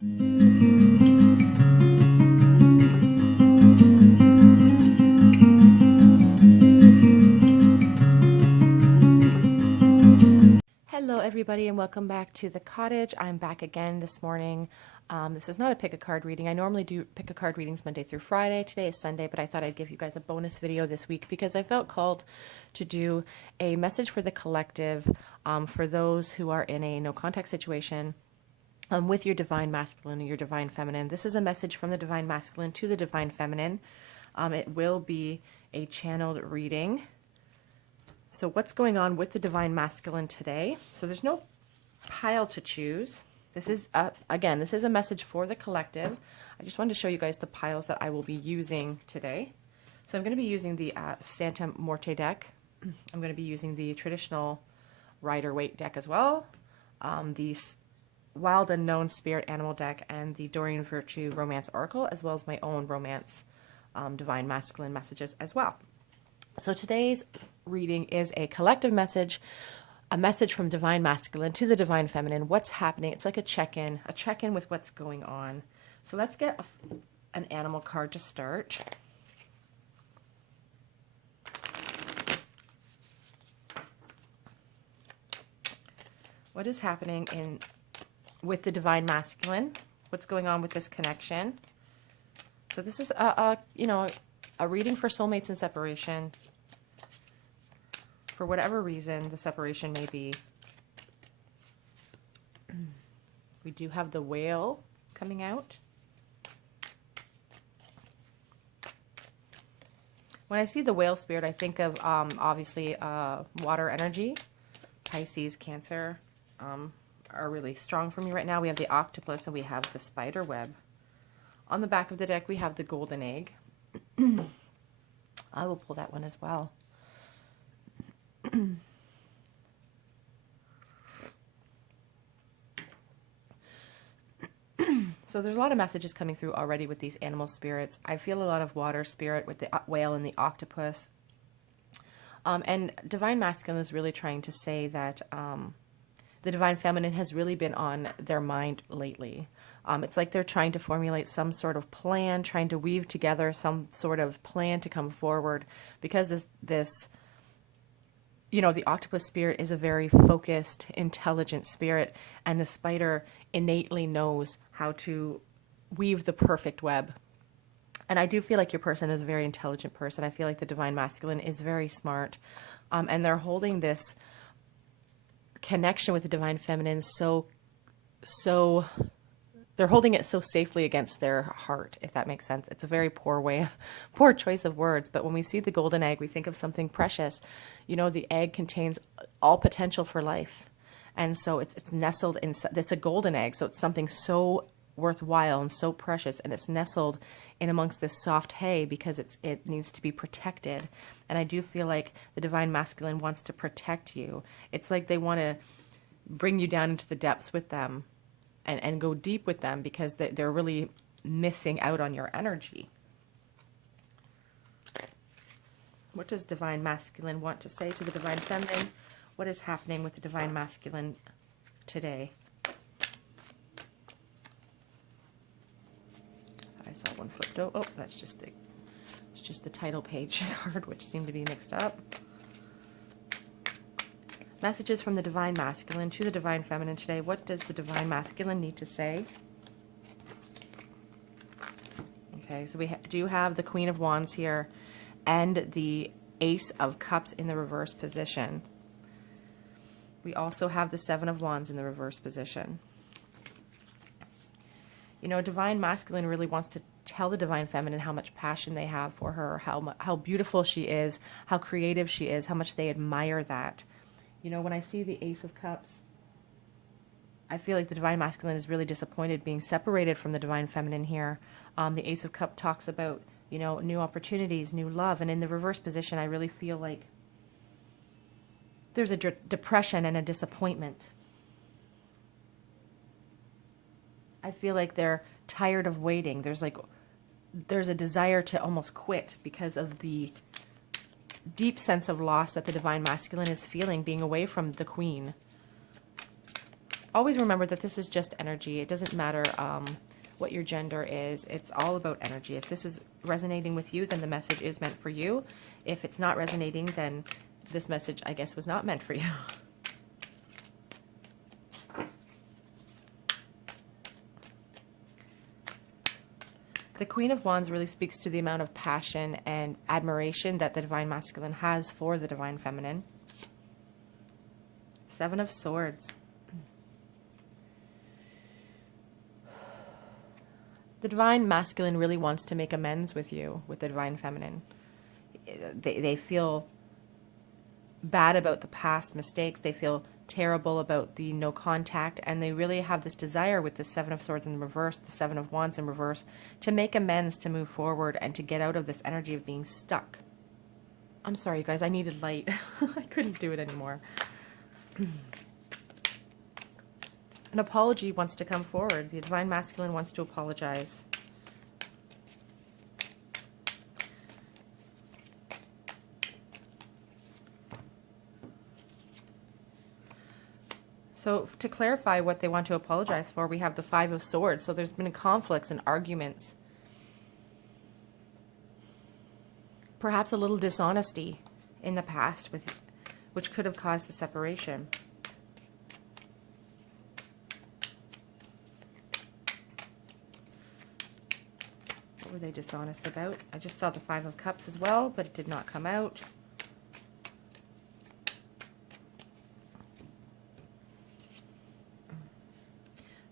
Hello everybody and welcome back to the cottage. I'm back again this morning. This is not a pick a card reading. I normally do pick a card readings Monday through Friday. Today is Sunday, but I thought I'd give you guys a bonus video this week because I felt called to do a message for the collective, for those who are in a no contact situation with your divine masculine and your divine feminine. This is a message from the divine masculine to the divine feminine. It will be a channeled reading. So what's going on with the divine masculine today? So there's no pile to choose. This is, again, this is a message for the collective. I just wanted to show you guys the piles that I will be using today. So I'm going to be using the Santa Morte deck. I'm going to be using the traditional Rider-Waite deck as well. The Wild Unknown Spirit Animal deck and the Doreen Virtue Romance Oracle, as well as my own romance divine masculine messages as well. So today's reading is a collective message, a message from divine masculine to the divine feminine. What's happening? It's like a check-in with what's going on. So let's get an animal card to start. What is happening with the divine masculine? What's going on with this connection? So this is a reading for soulmates in separation. For whatever reason the separation may be. We do have the whale coming out. When I see the whale spirit, I think of obviously water energy. Pisces, Cancer are really strong for me right now. We have the octopus and we have the spider web. On the back of the deck, we have the golden egg. I will pull that one as well. So there's a lot of messages coming through already with these animal spirits. I feel a lot of water spirit with the whale and the octopus. And divine masculine is really trying to say that the divine feminine has really been on their mind lately. It's like they're trying to formulate some sort of plan, trying to weave together some sort of plan to come forward, because this the octopus spirit is a very focused, intelligent spirit, and the spider innately knows how to weave the perfect web. And I do feel like your person is a very intelligent person. I feel like the divine masculine is very smart, and they're holding this connection with the divine feminine so they're holding it so safely against their heart, if that makes sense. It's a very poor choice of words, but when we see the golden egg, we think of something precious. The egg contains all potential for life. And so it's nestled in, it's a golden egg, so it's something so worthwhile and so precious, and it's nestled in amongst this soft hay because it needs to be protected. And I do feel like the divine masculine wants to protect you. It's like they want to bring you down into the depths with them. And go deep with them because they're really missing out on your energy. What does divine masculine want to say to the divine feminine? What is happening with the divine masculine today? I saw one flipped. Oh, that's just the title page card, which seemed to be mixed up. Messages from the divine masculine to the divine feminine today. What does the divine masculine need to say? Okay, so we do have the Queen of Wands here and the Ace of Cups in the reverse position. We also have the Seven of Wands in the reverse position. Divine masculine really wants to tell the divine feminine how much passion they have for her, how beautiful she is, how creative she is, how much they admire that. When I see the Ace of Cups, I feel like the divine masculine is really disappointed being separated from the divine feminine here. The Ace of Cups talks about, new opportunities, new love. And in the reverse position, I really feel like there's a depression and a disappointment. I feel like they're tired of waiting. There's a desire to almost quit because of the deep sense of loss that the divine masculine is feeling being away from the queen. always remember that this is just energy. It doesn't matter what your gender is. It's all about energy. If this is resonating with you, then the message is meant for you. If it's not resonating, then this message, I guess, was not meant for you. The Queen of Wands really speaks to the amount of passion and admiration that the Divine Masculine has for the Divine Feminine. Seven of Swords. The Divine Masculine really wants to make amends with you, with the Divine Feminine. They feel bad about the past mistakes. They feel terrible about the no contact, and they really have this desire with the Seven of Swords in reverse, the Seven of Wands in reverse, to make amends, to move forward, and to get out of this energy of being stuck. I'm sorry, you guys, I needed light. I couldn't do it anymore. An apology wants to come forward. The Divine Masculine wants to apologize. So to clarify what they want to apologize for, we have the Five of Swords. So there's been conflicts and arguments. Perhaps a little dishonesty in the past, which could have caused the separation. What were they dishonest about? I just saw the Five of Cups as well, but it did not come out.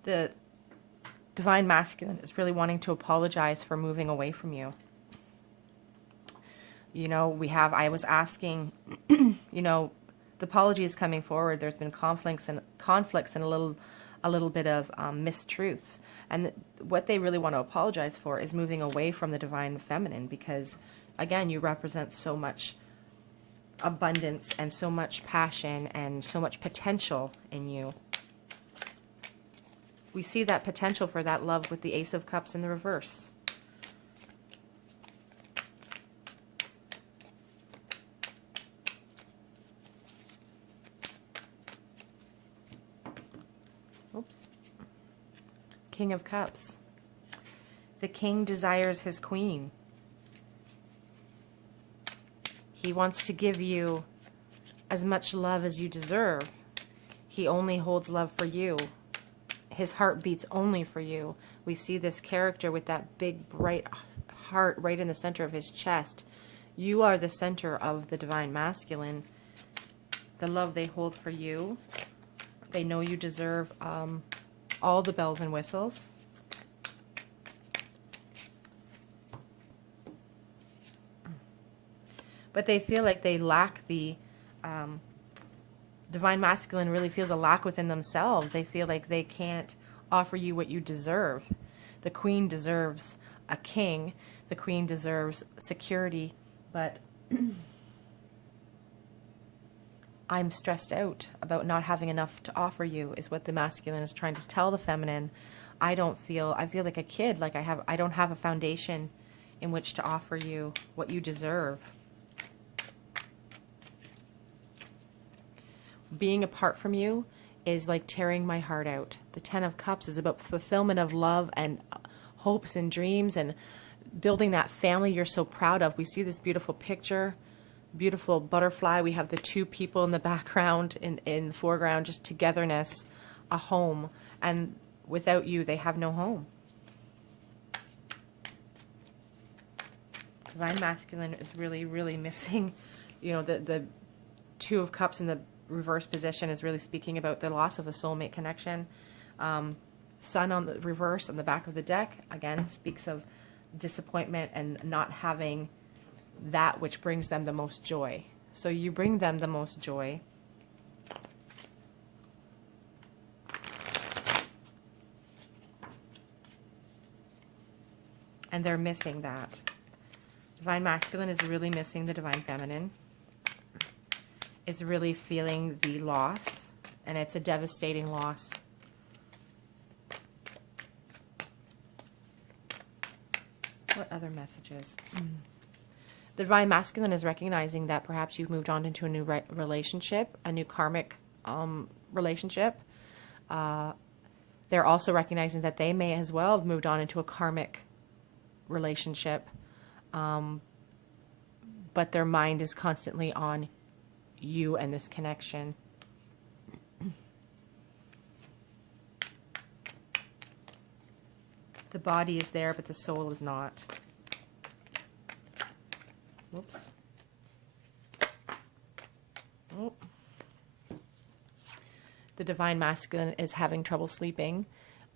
The Divine Masculine is really wanting to apologize for moving away from you. You know, I was asking, you know, the apology is coming forward. There's been conflicts and a little bit of mistruths. And what they really want to apologize for is moving away from the Divine Feminine, because, again, you represent so much abundance and so much passion and so much potential in you. We see that potential for that love with the Ace of Cups in the reverse. Oops. King of Cups. The king desires his queen. He wants to give you as much love as you deserve. He only holds love for you. His heart beats only for you. We see this character with that big, bright heart right in the center of his chest. You are the center of the Divine Masculine. The love they hold for you. They know you deserve all the bells and whistles. But they feel like they lack the... Divine Masculine really feels a lack within themselves. They feel like they can't offer you what you deserve. The Queen deserves a king. The Queen deserves security. But I'm stressed out about not having enough to offer you, is what the Masculine is trying to tell the Feminine. I feel like a kid. Like I don't have a foundation in which to offer you what you deserve. Being apart from you is like tearing my heart out. The Ten of Cups is about fulfillment of love and hopes and dreams and building that family you're so proud of. We see this beautiful picture, beautiful butterfly. We have the two people in the background, in the foreground, just togetherness, a home. And without you, they have no home. Divine Masculine is really, really missing, you know, the Two of Cups in the reverse position is really speaking about the loss of a soulmate connection. Sun on the reverse on the back of the deck, again, speaks of disappointment and not having that which brings them the most joy. So you bring them the most joy. And they're missing that. Divine Masculine is really missing the Divine Feminine. It's really feeling the loss, and it's a devastating loss. What other messages? The Divine Masculine is recognizing that perhaps you've moved on into a new relationship, a new karmic relationship. They're also recognizing that they may as well have moved on into a karmic relationship, but their mind is constantly on you and this connection. The body is there, but the soul is not. Whoops. Oh. The divine masculine is having trouble sleeping,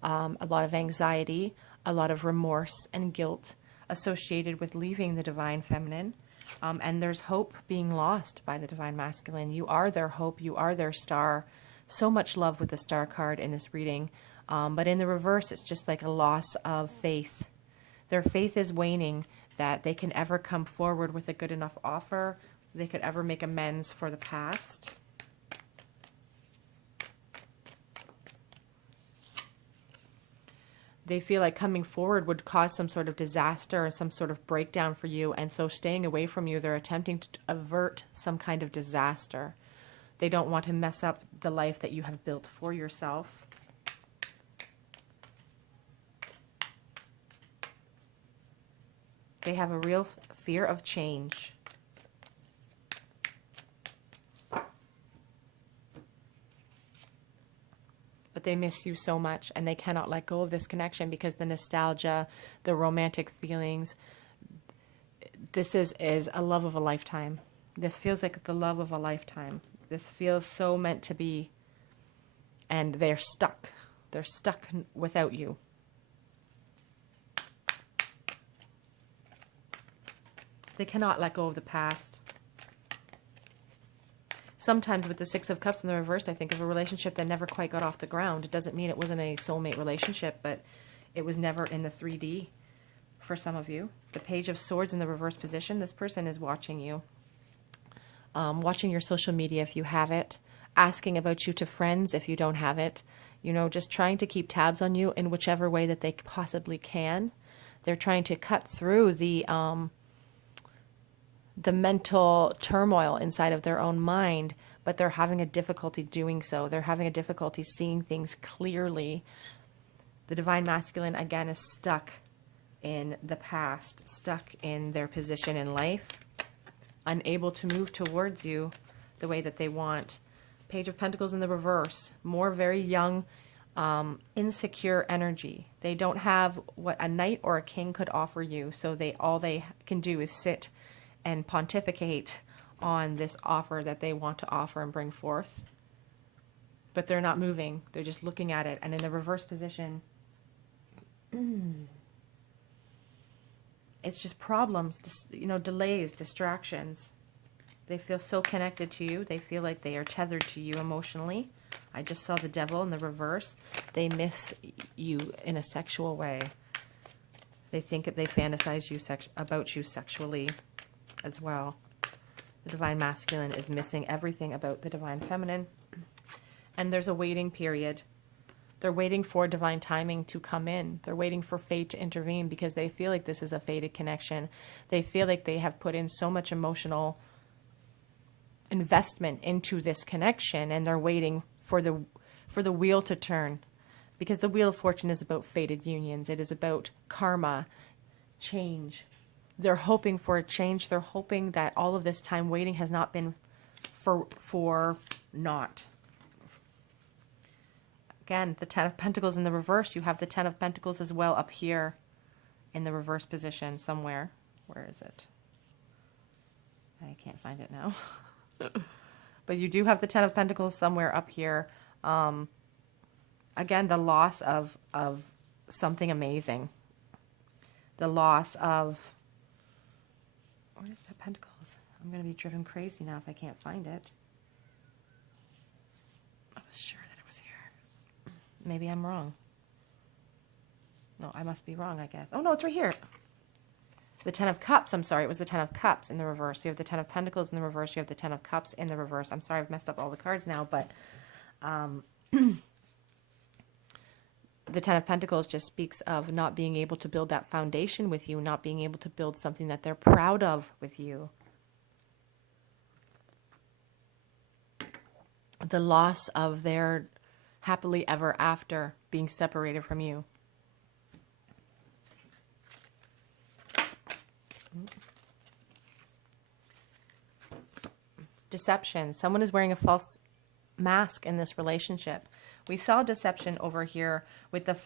a lot of anxiety, a lot of remorse and guilt associated with leaving the divine feminine. And there's hope being lost by the divine masculine. You are their hope. You are their star. So much love with the star card in this reading. But in the reverse, it's just like a loss of faith. Their faith is waning that they can ever come forward with a good enough offer. They could ever make amends for the past. They feel like coming forward would cause some sort of disaster or some sort of breakdown for you. And so staying away from you, they're attempting to avert some kind of disaster. They don't want to mess up the life that you have built for yourself. They have a real fear of change. But they miss you so much, and they cannot let go of this connection because the nostalgia, the romantic feelings, this is a love of a lifetime. This feels like the love of a lifetime. This feels so meant to be, and they're stuck. They're stuck without you. They cannot let go of the past. Sometimes with the Six of Cups in the reverse, I think of a relationship that never quite got off the ground. It doesn't mean it wasn't a soulmate relationship, but it was never in the 3D for some of you. The Page of Swords in the reverse position, this person is watching you. Watching your social media if you have it. Asking about you to friends if you don't have it. You know, just trying to keep tabs on you in whichever way that they possibly can. They're trying to cut through the mental turmoil inside of their own mind, but they're having a difficulty doing so. They're having a difficulty seeing things clearly. The divine masculine, again, is stuck in the past, stuck in their position in life, unable to move towards you the way that they want. Page of Pentacles in the reverse, more very young, insecure energy. They don't have what a knight or a king could offer you, so all they can do is sit and pontificate on this offer that they want to offer and bring forth. But they're not moving. They're just looking at it. And in the reverse position, it's just problems, delays, distractions. They feel so connected to you. They feel like they are tethered to you emotionally. I just saw the Devil in the reverse. They miss you in a sexual way. They think that they fantasize about you sexually as well. The divine masculine is missing everything about the divine feminine. And there's a waiting period. They're waiting for divine timing to come in. They're waiting for fate to intervene because they feel like this is a fated connection. They feel like they have put in so much emotional investment into this connection, and they're waiting for the wheel to turn, because the Wheel of Fortune is about fated unions. It is about karma, change. They're hoping for a change. They're hoping that all of this time waiting has not been for naught. Again, the Ten of Pentacles in the reverse. You have the Ten of Pentacles as well up here in the reverse position somewhere. Where is it? I can't find it now. But you do have the Ten of Pentacles somewhere up here. Again, the loss of something amazing. The loss of... Where's that Pentacles? I'm going to be driven crazy now if I can't find it. I was sure that it was here. Maybe I'm wrong. No, I must be wrong, I guess. Oh, no, it's right here. The Ten of Cups. I'm sorry. It was the Ten of Cups in the reverse. You have the Ten of Pentacles in the reverse. You have the Ten of Cups in the reverse. I'm sorry I've messed up all the cards now, but the Ten of Pentacles just speaks of not being able to build that foundation with you, not being able to build something that they're proud of with you. The loss of their happily ever after being separated from you. Deception. Someone is wearing a false mask in this relationship. We saw deception over here with the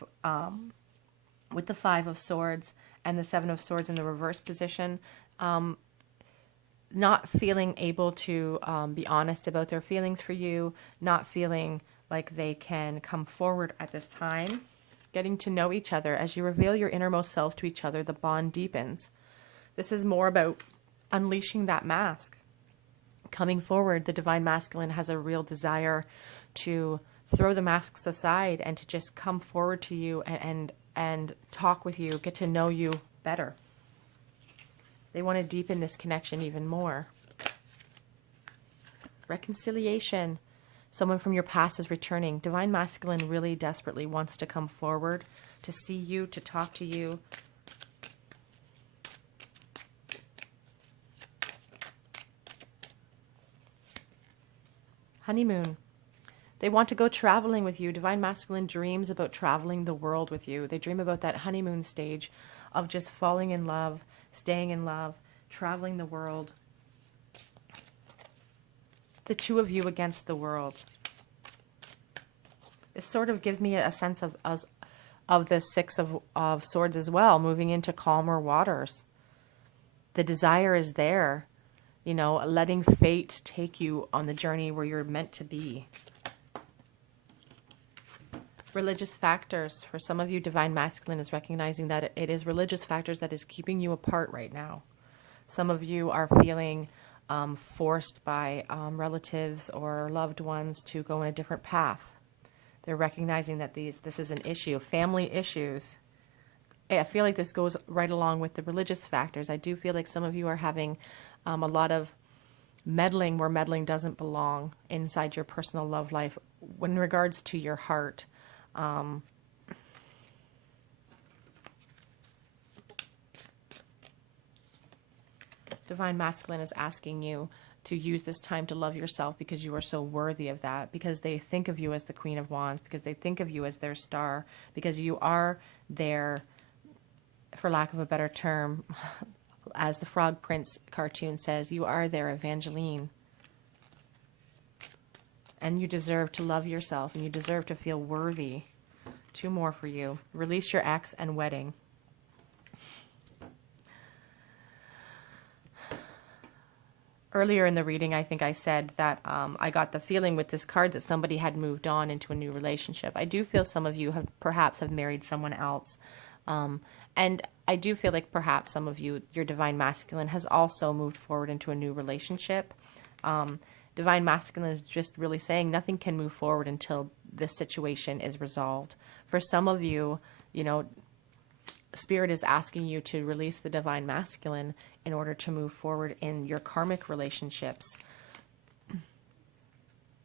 Five of Swords and the Seven of Swords in the reverse position. Not feeling able to be honest about their feelings for you, not feeling like they can come forward at this time. Getting to know each other. As you reveal your innermost selves to each other, the bond deepens. This is more about unleashing that mask. Coming forward, the Divine Masculine has a real desire to throw the masks aside and to just come forward to you and talk with you, get to know you better. They want to deepen this connection even more. Reconciliation. Someone from your past is returning. Divine Masculine really desperately wants to come forward, to see you, to talk to you. Honeymoon. They want to go traveling with you. Divine Masculine dreams about traveling the world with you. They dream about that honeymoon stage of just falling in love, staying in love, traveling the world. The two of you against the world. This sort of gives me a sense of the Six of Swords as well, moving into calmer waters. The desire is there. You know, letting fate take you on the journey where you're meant to be. Religious factors. For some of you, Divine Masculine is recognizing that it is religious factors that is keeping you apart right now. Some of you are feeling forced by relatives or loved ones to go in a different path. They're recognizing that this is an issue. Family issues. I feel like this goes right along with the religious factors. I do feel like some of you are having a lot of meddling where meddling doesn't belong inside your personal love life in regards to your heart. Divine Masculine is asking you to use this time to love yourself because you are so worthy of that, because they think of you as the Queen of Wands, because they think of you as their star, because you are their, for lack of a better term, as the Frog Prince cartoon says, you are their Evangeline. And you deserve to love yourself, and you deserve to feel worthy. Two more for you. Release your ex and wedding. Earlier in the reading, I think I said that I got the feeling with this card that somebody had moved on into a new relationship. I do feel some of you perhaps have married someone else. And I do feel like perhaps some of you, your Divine Masculine, has also moved forward into a new relationship. Divine Masculine is just really saying nothing can move forward until this situation is resolved. For some of you, you know, Spirit is asking you to release the Divine Masculine in order to move forward in your karmic relationships.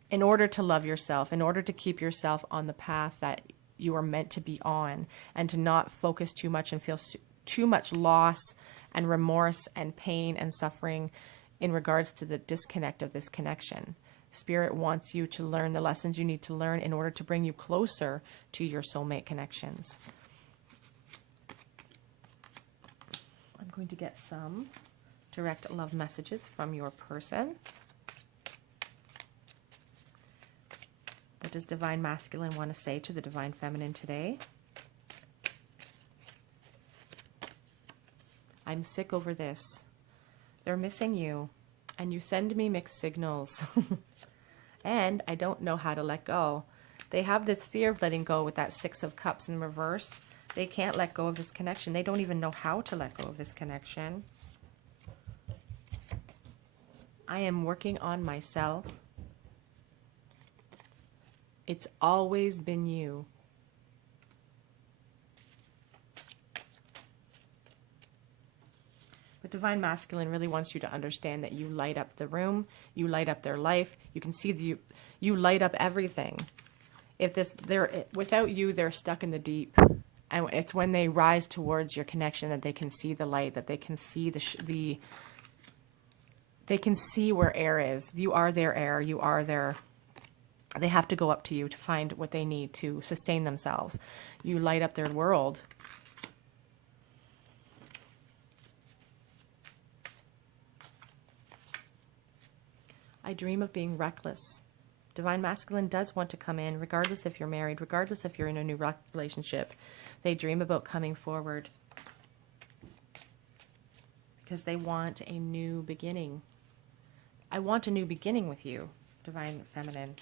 In order to love yourself, in order to keep yourself on the path that you are meant to be on, and to not focus too much and feel too much loss and remorse and pain and suffering in regards to the disconnect of this connection. Spirit wants you to learn the lessons you need to learn in order to bring you closer to your soulmate connections. I'm going to get some direct love messages from your person. What does Divine Masculine want to say to the Divine Feminine today? I'm sick over this. They're missing you, and you send me mixed signals. And I don't know how to let go. They have this fear of letting go with that Six of Cups in reverse. They can't let go of this connection. They don't even know how to let go of this connection. I am working on myself. It's always been you. But Divine Masculine really wants you to understand that you light up the room, you light up their life. You can see you light up everything. Without you, they're stuck in the deep. And it's when they rise towards your connection that they can see the light, that they can see they can see where air is. You are their air. You are their They have to go up to you to find what they need to sustain themselves. You light up their world. I dream of being reckless. Divine Masculine does want to come in, regardless if you're married, regardless if you're in a new relationship. They dream about coming forward because they want a new beginning. I want a new beginning with you, Divine Feminine.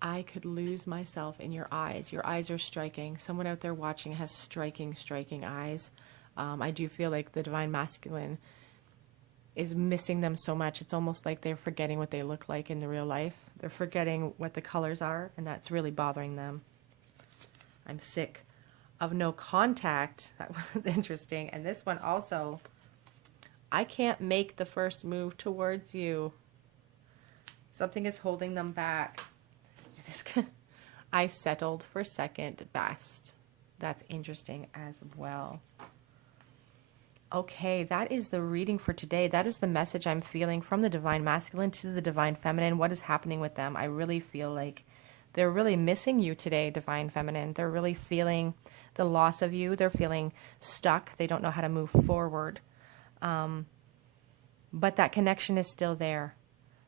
I could lose myself in your eyes. Your eyes are striking. Someone out there watching has striking, striking eyes. I do feel like the Divine Masculine is missing them so much. It's almost like they're forgetting what they look like in the real life. They're forgetting what the colors are, and that's really bothering them. I'm sick of no contact. That was interesting. And this one also, I can't make the first move towards you. Something is holding them back. I settled for second best. That's interesting as well. Okay, that is the reading for today. That is the message I'm feeling from the Divine Masculine to the Divine Feminine. What is happening with them? I really feel like they're really missing you today, Divine Feminine. They're really feeling the loss of you. They're feeling stuck. They don't know how to move forward. But that connection is still there.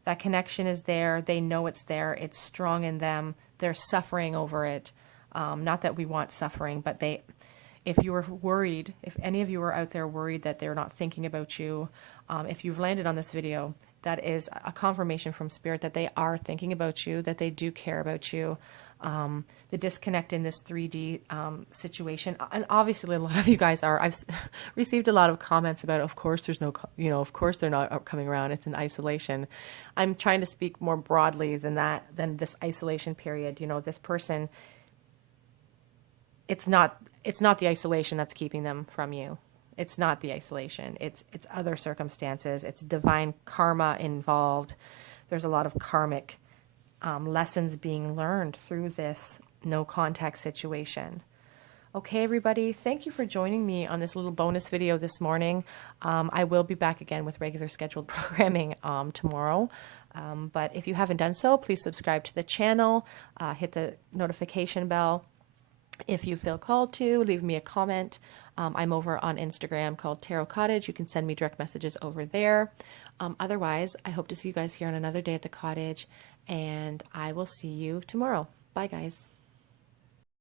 That connection is there. They know it's there. It's strong in them. They're suffering over it. Not that we want suffering, but if you were worried, if any of you are out there worried that they're not thinking about you, if you've landed on this video, that is a confirmation from Spirit that they are thinking about you, that they do care about you. The disconnect in this 3D situation, and obviously a lot of you guys are. I've received a lot of comments about, of course there's no, of course they're not coming around. It's in isolation. I'm trying to speak more broadly than that, than this isolation period. This person, it's not the isolation that's keeping them from you. It's not the isolation. It's other circumstances. It's divine karma involved. There's a lot of karmic lessons being learned through this no contact situation. Okay, everybody, thank you for joining me on this little bonus video this morning. I will be back again with regular scheduled programming tomorrow. But if you haven't done so, please subscribe to the channel, hit the notification bell. If you feel called to, leave me a comment. I'm over on Instagram called Tarot Cottage. You can send me direct messages over there. Otherwise, I hope to see you guys here on another day at the cottage, and I will see you tomorrow. Bye, guys.